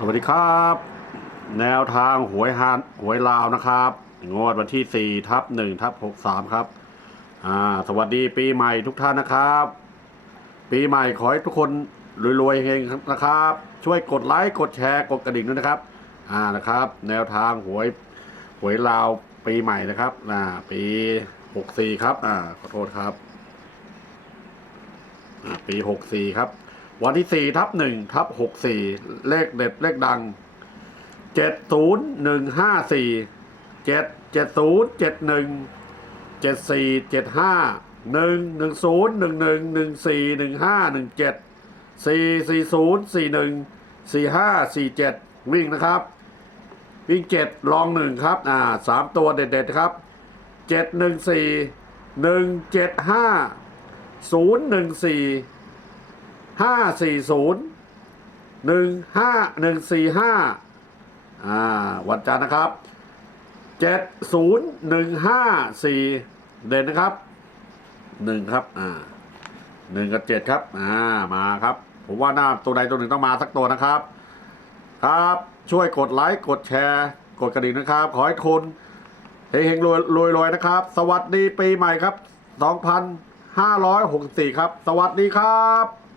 สวัสดีครับ แนวทางหวยฮานหวยลาวนะครับ งวดวันที่ 4 ทับ1ทับ63 ครับ อ่า สวัสดีปีใหม่ทุกท่านนะครับ ปีใหม่ขอให้ทุกคนรวยๆเฮงนะครับ ช่วยกดไลค์กดแชร์กดกระดิ่งด้วยนะครับ อ่านะครับ แนวทางหวยหวยลาวปีใหม่นะครับ อ่า ปี 64 ครับ อ่าขอโทษครับ อ่า ปี 64 ครับ วันที่ 4 ทับ1ทับ64 เลขเด็ดเลขดัง 70154 7 70 71 74 75 1 10 11 14 15 17 4 40 41 45 47 วิ่งนะครับ วิ่ง 7 ลอง 1 ครับ อ่า 3 ตัวเด็ด ๆ ครับ 714 175 014 ห้าสี่ศูนย์หนึ่งห้าหนึ่งสี่ห้าอ่าวันจันทร์นะครับเจ็ดศูนย์หนึ่งห้าสี่เด่นนะครับหนึ่งครับอ่าหนึ่งกับเจ็ดครับอ่ามาครับ ผมว่าหน้าตัวใดตัวหนึ่งต้องมาสักตัวนะครับ ครับช่วยกดไลค์กดแชร์ กดกระดิ่งนะครับ ขอให้ทุนเฮงๆรวยรวยรวยนะครับ สวัสดีปีใหม่ครับ 2564 ครับ สวัสดีครับ